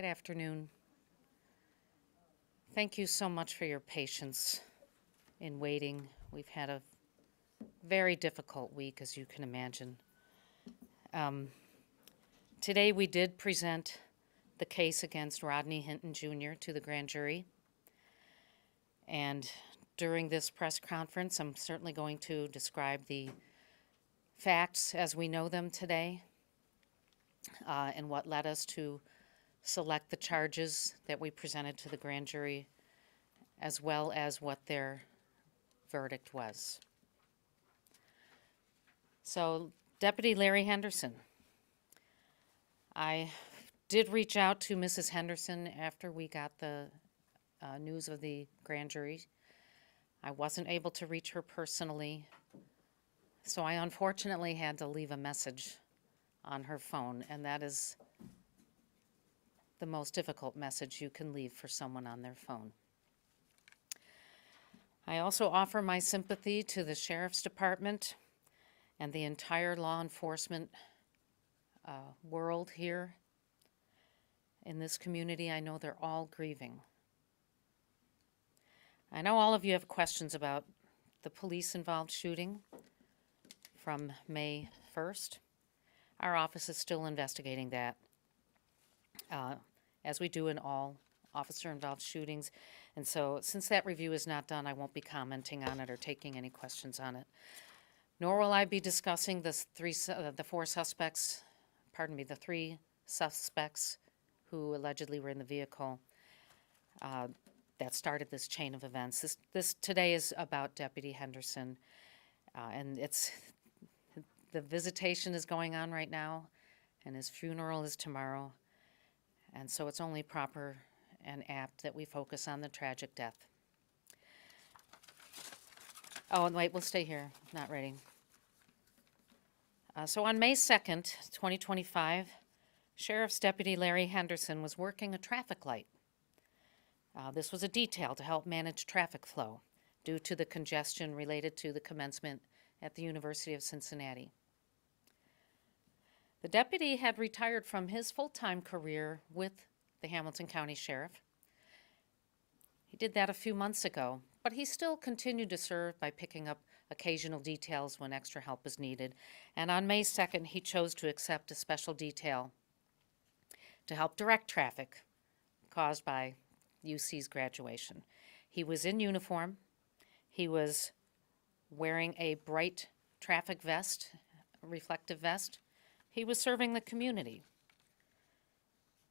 Good afternoon. Thank you so much for your patience in waiting. We've had a very difficult week, as you can imagine. Today we did present the case against Rodney Hinton Jr. to the grand jury. And during this press conference, I'm certainly going to describe the facts as we know them today and what led us to select the charges that we presented to the grand jury, as well as what their verdict was. So, Deputy Larry Henderson. I did reach out to Mrs. Henderson after we got the news of the grand jury. I wasn't able to reach her personally, so I unfortunately had to leave a message on her phone, and that is the most difficult message you can leave for someone on their phone. I also offer my sympathy to the Sheriff's Department and the entire law enforcement world here in this community. I know they're all grieving. I know all of you have questions about the police-involved shooting from May 1st. Our office is still investigating that, as we do in all officer-involved shootings. And so since that review is not done, I won't be commenting on it or taking any questions on it. Nor will I be discussing the three suspects who allegedly were in the vehicle that started this chain of events. This today is about Deputy Henderson, and the visitation is going on right now, and his funeral is tomorrow, and so it's only proper and apt that we focus on the tragic death. Oh, and wait, we'll stay here, not ready. So on May 2nd, 2025, Sheriff's Deputy Larry Henderson was working a traffic light. This was a detail to help manage traffic flow due to the congestion related to the commencement at the University of Cincinnati. The deputy had retired from his full-time career with the Hamilton County Sheriff. He did that a few months ago, but he still continued to serve by picking up occasional details when extra help was needed. And on May 2nd, he chose to accept a special detail to help direct traffic caused by UC's graduation. He was in uniform. He was wearing a bright traffic vest, reflective vest. He was serving the community.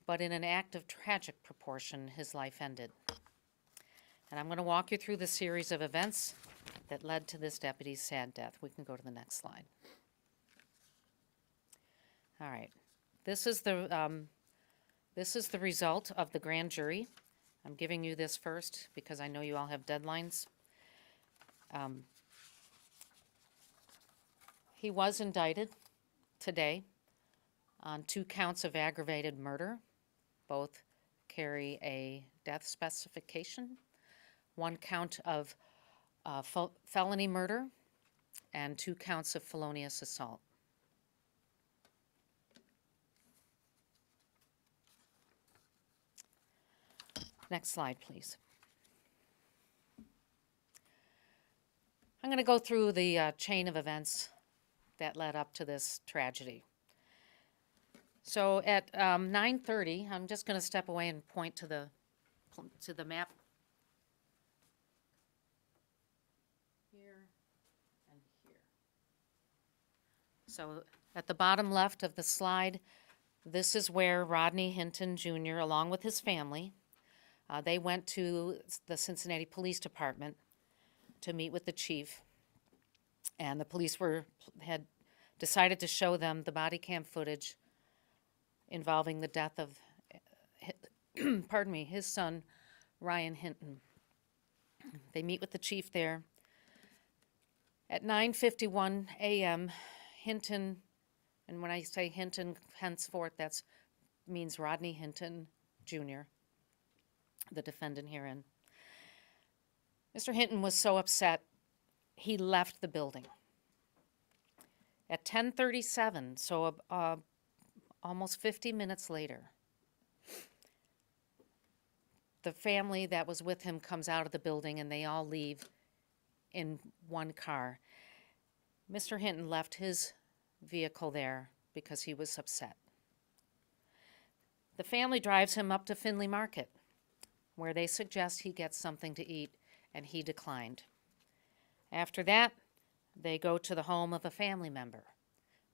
But in an act of tragic proportion, his life ended. And I'm going to walk you through the series of events that led to this deputy's sad death. We can go to the next slide. All right. This is the result of the grand jury. I'm giving you this first because I know you all have deadlines. He was indicted today on 2 counts of aggravated murder. Both carry a death specification. 1 count of felony murder and 2 counts of felonious assault. Next slide, please. I'm going to go through the chain of events that led up to this tragedy. So at 9:30, I'm just going to step away and point to the map. Here and here. So at the bottom left of the slide, this is where Rodney Hinton Jr., along with his family, they went to the Cincinnati Police Department to meet with the chief, and the police had decided to show them the body cam footage involving the death of his son, Ryan Hinton. They meet with the chief there. At 9:51 a.m., Hinton, and when I say Hinton, henceforth, that means Rodney Hinton Jr., the defendant herein. Mr. Hinton was so upset, he left the building. At 10:37, so almost 50 minutes later, the family that was with him comes out of the building and they all leave in one car. Mr. Hinton left his vehicle there because he was upset. The family drives him up to Findlay Market, where they suggest he gets something to eat, and he declined. After that, they go to the home of a family member.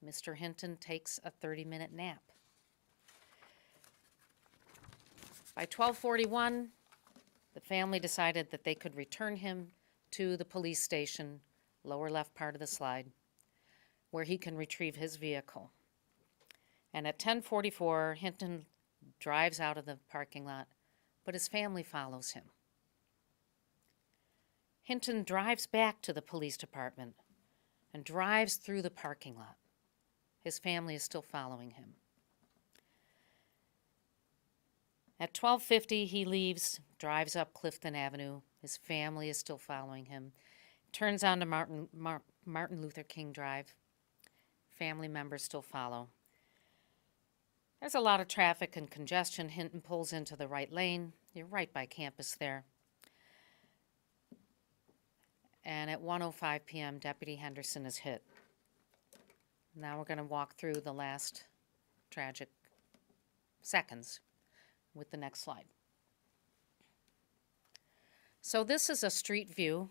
Mr. Hinton takes a 30-minute nap. By 12:41, the family decided that they could return him to the police station, lower left part of the slide, where he can retrieve his vehicle. And at 10:44, Hinton drives out of the parking lot, but his family follows him. Hinton drives back to the police department and drives through the parking lot. His family is still following him. At 12:50, he leaves, drives up Clifton Avenue. His family is still following him. Turns onto Martin Luther King Drive. Family members still follow. There's a lot of traffic and congestion. Hinton pulls into the right lane. You're right by campus there. And at 1:05 p.m., Deputy Henderson is hit. Now we're going to walk through the last tragic seconds with the next slide. So this is a street view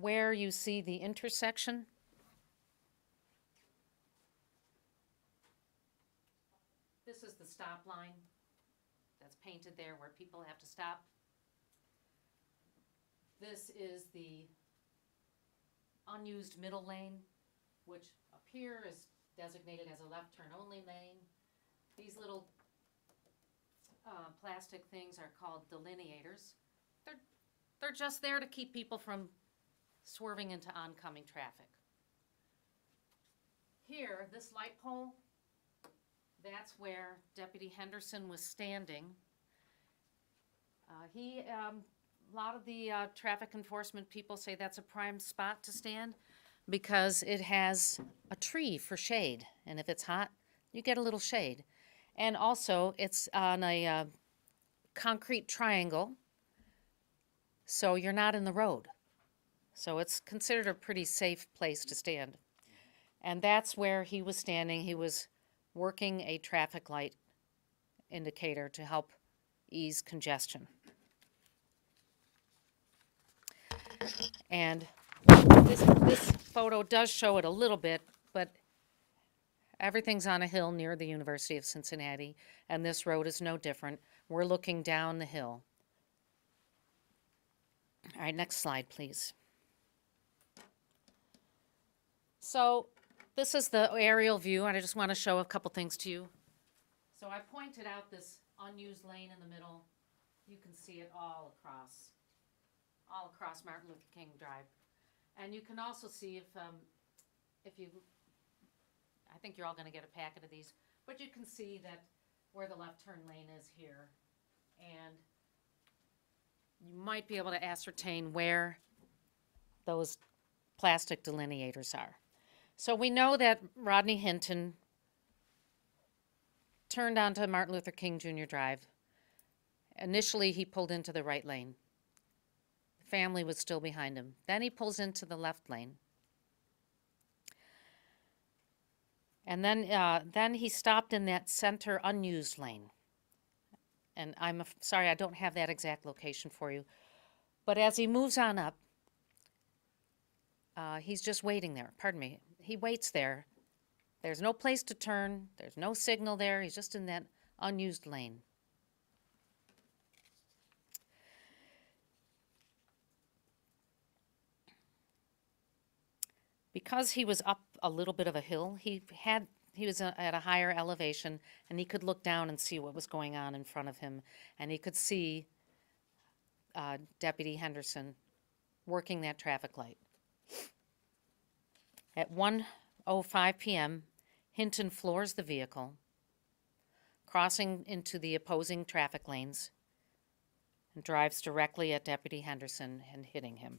where you see the intersection. This is the stop line that's painted there where people have to stop. This is the unused middle lane, which up here is designated as a left turn only lane. These little plastic things are called delineators. They're just there to keep people from swerving into oncoming traffic. Here, this light pole, that's where Deputy Henderson was standing. A lot of the traffic enforcement people say that's a prime spot to stand because it has a tree for shade, and if it's hot, you get a little shade. And also, it's on a concrete triangle, so you're not in the road. So it's considered a pretty safe place to stand. And that's where he was standing. He was working a traffic light indicator to help ease congestion. And this photo does show it a little bit, but everything's on a hill near the University of Cincinnati, and this road is no different. We're looking down the hill. All right, next slide, please. So this is the aerial view, and I just want to show a couple things to you. So I pointed out this unused lane in the middle. You can see it all across Martin Luther King Drive. And you can also see if you, I think you're all going to get a packet of these, but you can see that where the left turn lane is here. And you might be able to ascertain where those plastic delineators are. So we know that Rodney Hinton turned onto Martin Luther King Jr. Drive. Initially, he pulled into the right lane. The family was still behind him. Then he pulls into the left lane. And then he stopped in that center unused lane. And I'm sorry, I don't have that exact location for you. But as he moves on up, he's just waiting there. Pardon me. He waits there. There's no place to turn. There's no signal there. He's just in that unused lane. Because he was up a little bit of a hill, he was at a higher elevation, and he could look down and see what was going on in front of him, and he could see Deputy Henderson working that traffic light. At 1:05 p.m., Hinton floors the vehicle, crossing into the opposing traffic lanes, and drives directly at Deputy Henderson and hitting him.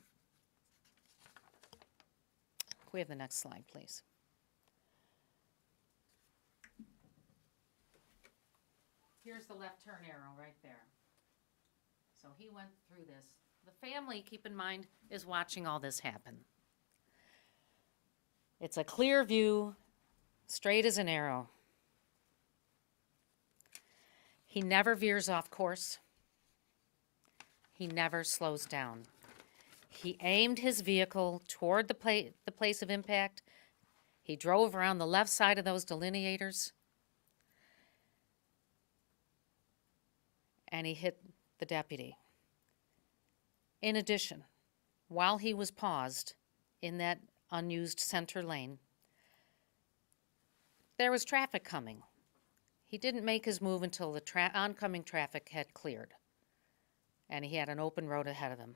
Can we have the next slide, please? here's the left turn arrow right there. So he went through this. The family, keep in mind, is watching all this happen. It's a clear view, straight as an arrow. He never veers off course. He never slows down. He aimed his vehicle toward the place of impact. He drove around the left side of those delineators. And he hit the deputy. In addition, while he was paused in that unused center lane, there was traffic coming. He didn't make his move until the oncoming traffic had cleared, and he had an open road ahead of him.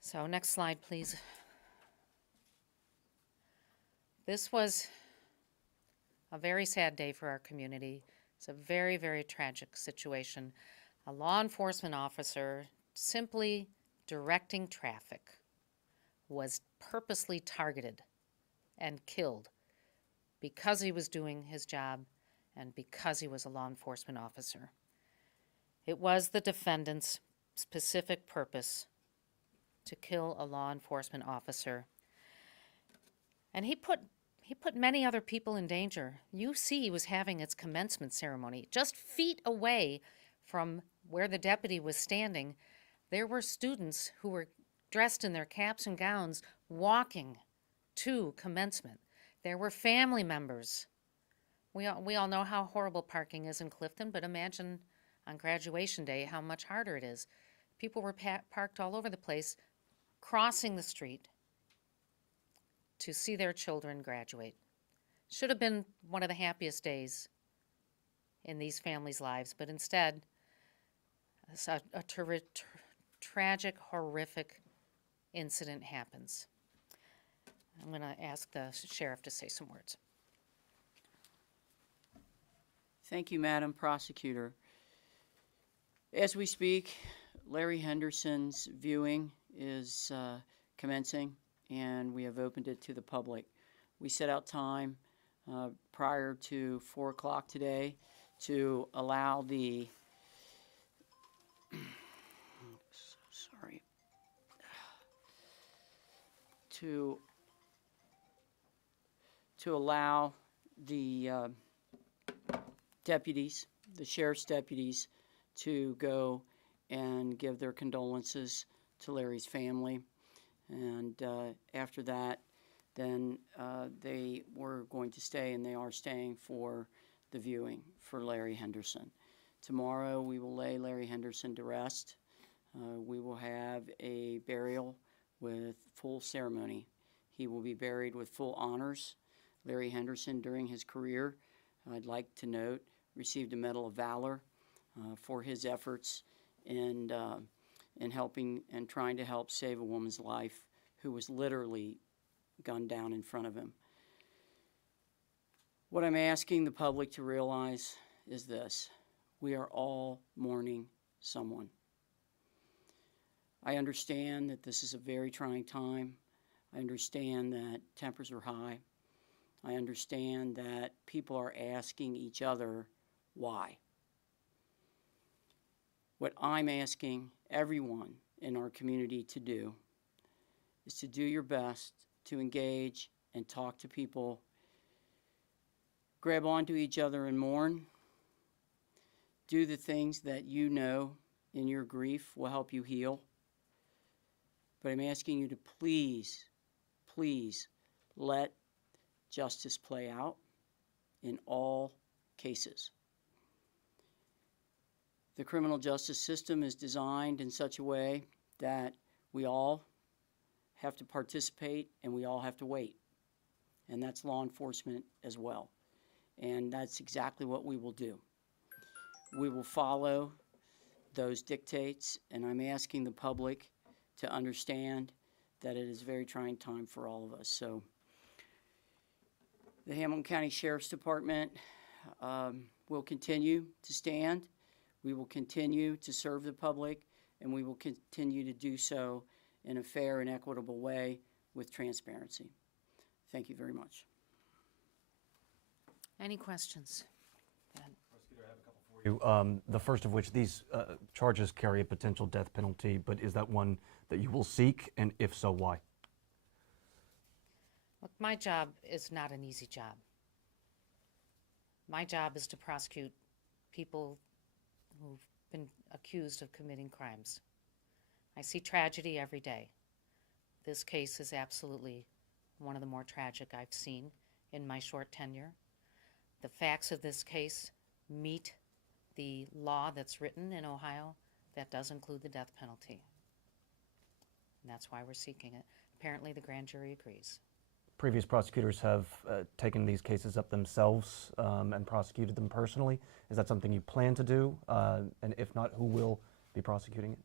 So next slide, please. This was a very sad day for our community. It's a very, very tragic situation. A law enforcement officer simply directing traffic was purposely targeted and killed because he was doing his job and because he was a law enforcement officer. It was the defendant's specific purpose to kill a law enforcement officer. And he put many other people in danger. UC was having its commencement ceremony. Just feet away from where the deputy was standing, there were students who were dressed in their caps and gowns walking to commencement. There were family members. We all know how horrible parking is in Clifton, but imagine on graduation day how much harder it is. People were parked all over the place, crossing the street to see their children graduate. Should have been one of the happiest days in these families' lives, but instead, a tragic, horrific incident happens. I'm going to ask the sheriff to say some words. Thank you, Madam Prosecutor. As we speak, Larry Henderson's viewing is commencing, and we have opened it to the public. We set out time prior to 4 o'clock today to allow the to allow the deputies, the sheriff's deputies, to go and give their condolences to Larry's family. And after that, then they were going to stay, and they are staying for the viewing for Larry Henderson. Tomorrow we will lay Larry Henderson to rest. We will have a burial with full ceremony. He will be buried with full honors. Larry Henderson, during his career, I'd like to note, received a Medal of Valor for his efforts in helping and trying to help save a woman's life who was literally gunned down in front of him. What I'm asking the public to realize is this: we are all mourning someone. I understand that this is a very trying time. I understand that tempers are high. I understand that people are asking each other why. What I'm asking everyone in our community to do is to do your best to engage and talk to people, grab onto each other and mourn, do the things that you know in your grief will help you heal. But I'm asking you to please, please let justice play out in all cases. The criminal justice system is designed in such a way that we all have to participate and we all have to wait. And that's law enforcement as well. And that's exactly what we will do. We will follow those dictates, and I'm asking the public to understand that it is a very trying time for all of us. So the Hamilton County Sheriff's Department will continue to stand. We will continue to serve the public, and we will continue to do so in a fair and equitable way with transparency. Thank you very much. Any questions? Prosecutor, I have a couple for you. The first of which, these charges carry a potential death penalty, but is that one that you will seek, and if so, why? Look, my job is not an easy job. My job is to prosecute people who've been accused of committing crimes. I see tragedy every day. This case is absolutely one of the more tragic I've seen in my short tenure. The facts of this case meet the law that's written in Ohio that does include the death penalty. And that's why we're seeking it. Apparently, the grand jury agrees. Previous prosecutors have taken these cases up themselves and prosecuted them personally. Is that something you plan to do? And if not, who will be prosecuting it?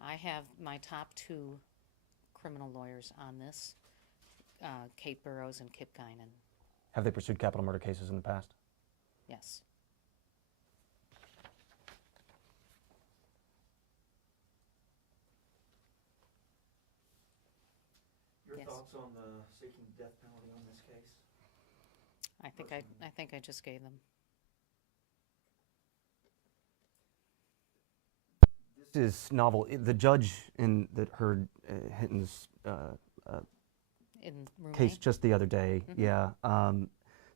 I have my top two criminal lawyers on this, Kate Burrows and Kip Guinan. Have they pursued capital murder cases in the past? Yes. Your Yes. thoughts on the seeking death penalty on this case? I think I just gave them. This is novel. The judge that heard Hinton's In room case A? just the other day,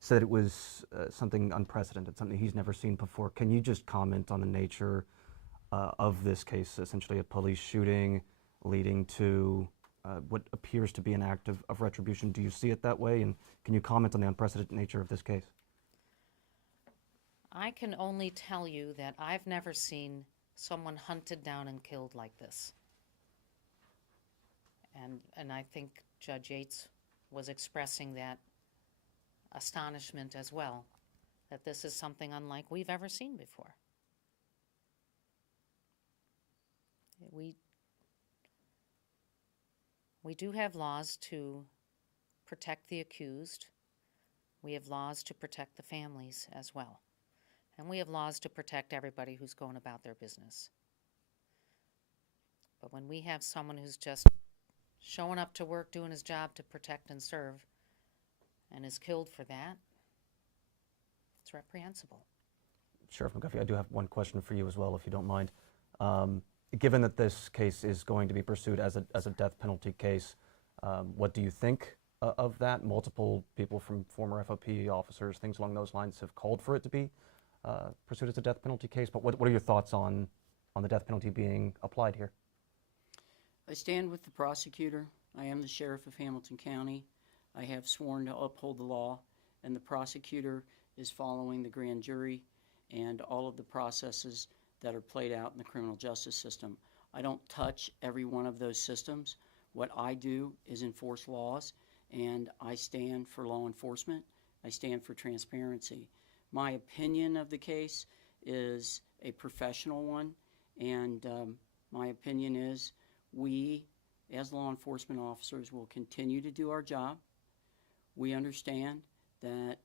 said it was something unprecedented, something he's never seen before. Can you just comment on the nature of this case, essentially a police shooting leading to what appears to be an act of retribution? Do you see it that way? And can you comment on the unprecedented nature of this case? I can only tell you that I've never seen someone hunted down and killed like this. And I think Judge Yates was expressing that astonishment as well, that this is something unlike we've ever seen before. We do have laws to protect the accused. We have laws to protect the families as well. And we have laws to protect everybody who's going about their business. But when we have someone who's just showing up to work, doing his job to protect and serve, and is killed for that, it's reprehensible. Sheriff McGuffey, I do have one question for you as well, if you don't mind. Given that this case is going to be pursued as a death penalty case, what do you think of that? Multiple people from former FOP officers, things along those lines, have called for it to be pursued as a death penalty case. But what are your thoughts on the death penalty being applied here? I stand with the prosecutor. I am the sheriff of Hamilton County. I have sworn to uphold the law, and the prosecutor is following the grand jury and all of the processes that are played out in the criminal justice system. I don't touch every one of those systems. What I do is enforce laws, and I stand for law enforcement. I stand for transparency. My opinion of the case is a professional one, and my opinion is we, as law enforcement officers, will continue to do our job. We understand that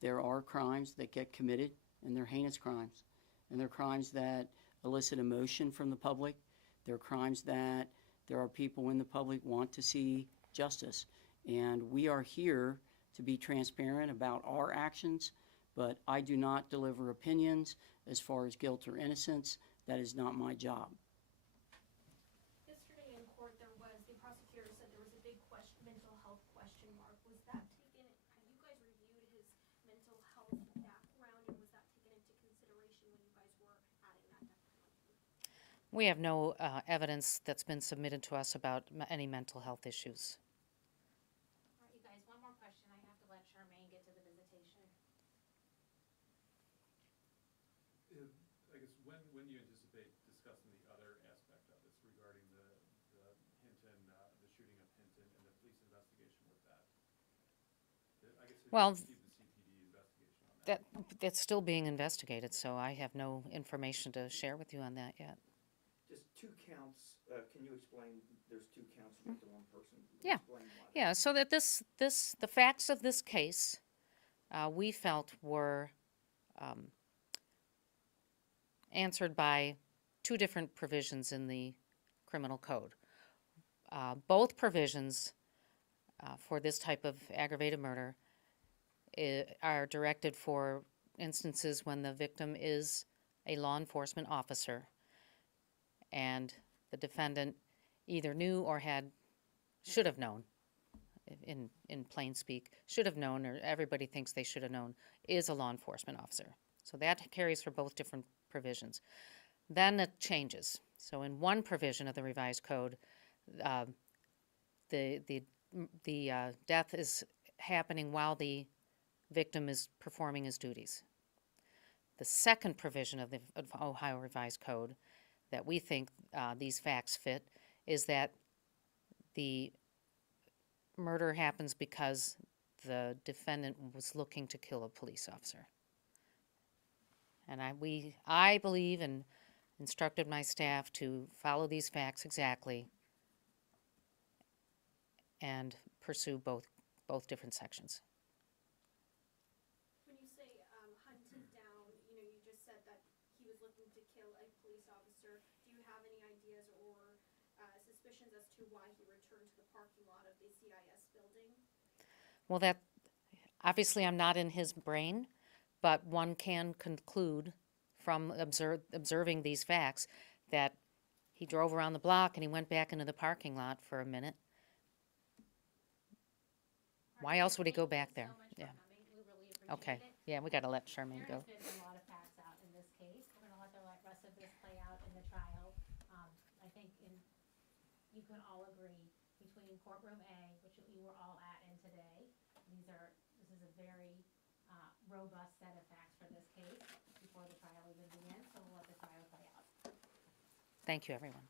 there are crimes that get committed, and they're heinous crimes. And they're crimes that elicit emotion from the public. They're crimes that there are people in the public want to see justice. And we are here to be transparent about our actions, but I do not deliver opinions as far as guilt or innocence. That is not my job. Yesterday in court, the prosecutor said there was a big mental health question mark. Was that taken, have you guys reviewed his mental health background, and was that taken into consideration when you guys were adding that death penalty? We have no evidence that's been submitted to us about any mental health issues. All right, you guys, one more question. I have to let Charmaine get to the visitation. I guess when do you anticipate discussing the other aspect of this regarding the Hinton, the shooting of Hinton and the police investigation with that? I guess have Well, you received the CPD investigation on that? That's still being investigated, so I have no information to share with you on that yet. Just two counts, can you explain, there's two counts against the one person? Yeah. Explain why. Yeah, so that the facts of this case, we felt were answered by two different provisions in the criminal code. Both provisions for this type of aggravated murder are directed for instances when the victim is a law enforcement officer and the defendant either knew or should have known, in plain speak, should have known, or everybody thinks they should have known, is a law enforcement officer. So that carries for both different provisions. Then it changes. So in one provision of the revised code, the death is happening while the victim is performing his duties. The second provision of the Ohio Revised Code that we think these facts fit is that the murder happens because the defendant was looking to kill a police officer. And I believe and instructed my staff to follow these facts exactly and pursue both different sections. When you say hunted down, you just said that he was looking to kill a police officer. Do you have any ideas or suspicions as to why he returned to the parking lot of the CIS building? Well, that obviously I'm not in his brain, but one can conclude from observing these facts that he drove around the block and he went back into the parking lot for a minute. Why else would he go back there? Yeah. Yeah. We really appreciate Okay. it. Yeah, we got to let Charmaine There go. has been a lot of facts out in this case. We're gonna let the rest of this play out in the trial. I think you can all agree between courtroom A, which you were all at in today, this is a very robust set of facts for this case before the trial even begins, so we'll let the trial play out. Thank you, everyone.